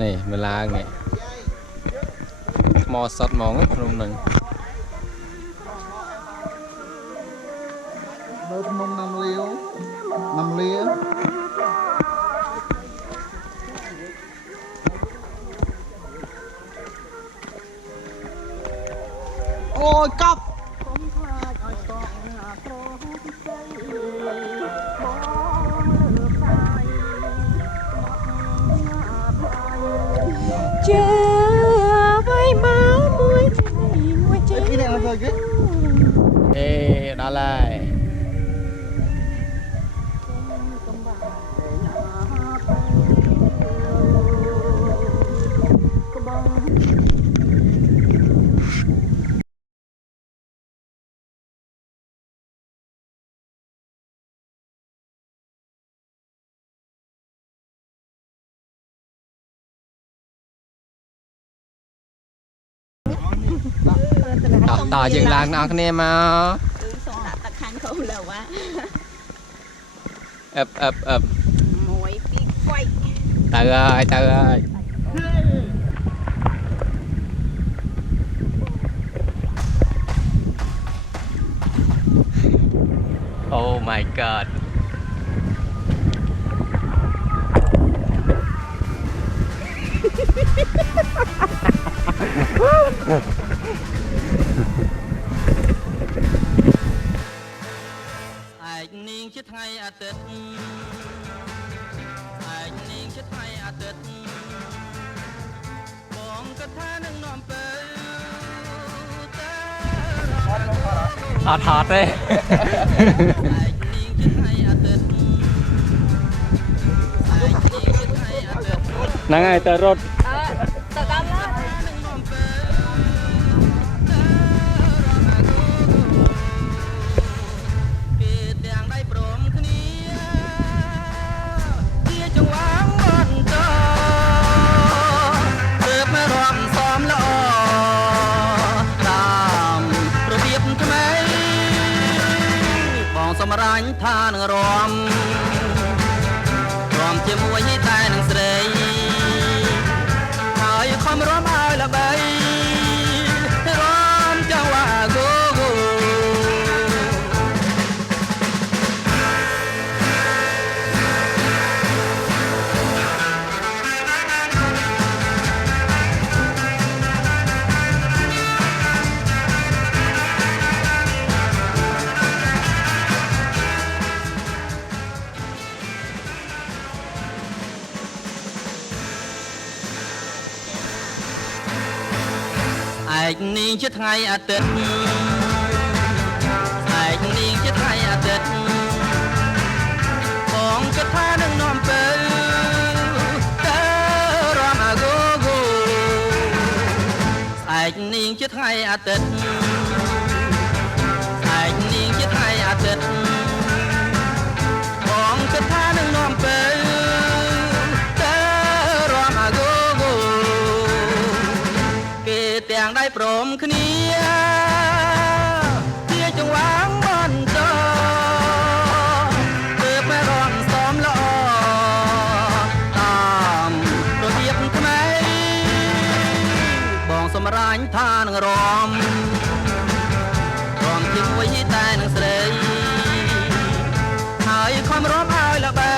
นี่เวลาไงมอสดมองลงหนึ่งเดินนมนำเลี้ยวโอ้ยกับเจอใบไม้มวยมวยเจ๊ที่ไหนเราเคยกินได้เลยต่อยังล้างน้ำกันเนี่ยมาส่งตะคันเขาเลยว่าเอบมวยปีกไฟตาเอ้ยโอ้ my god នាងជាថ្ងៃអាទិត្យឯងនាងជាថ្ងៃអាទិត្យបងក៏ថានឹងនាំទៅថតទេ ឯងនាងជាថ្ងៃអាទិត្យឯងនាងជាថ្ងៃអាទិត្យ ហ្នឹងហើយទៅរត់ ទៅដល់ឡើយ នឹងនាំទៅគេទាំងដៃព្រមគ្នាជាចង្វាក់បន្តទើបមករំសំល្អតាមរបៀបថ្មីបងសម្រាញ់ថានឹងរំជាមួយតែនឹងស្រីហើយខំរំឲ្យល្បីរំចង្វាក់គូគូឯកនាងជាថ្ងៃអាទិត្យឯកនាងជាថ្ងៃអាទិត្យបងគិតថានឹងនាំទៅរំអាគូគូឯកនាងជាថ្ងៃអាទិត្យឯកនាងជាថ្ងៃអាទិត្យបងគិតថានឹងនាំទៅរំអាគូគូគេទាំងដៃព្រមគ្នាជាចង្វាក់បន្តទើបមករំសំល្អតាមរបៀបថ្មីបងសម្រាញ់ថានឹងរំជាមួយតែនឹងស្រីហើយខំរំឲ្យល្បី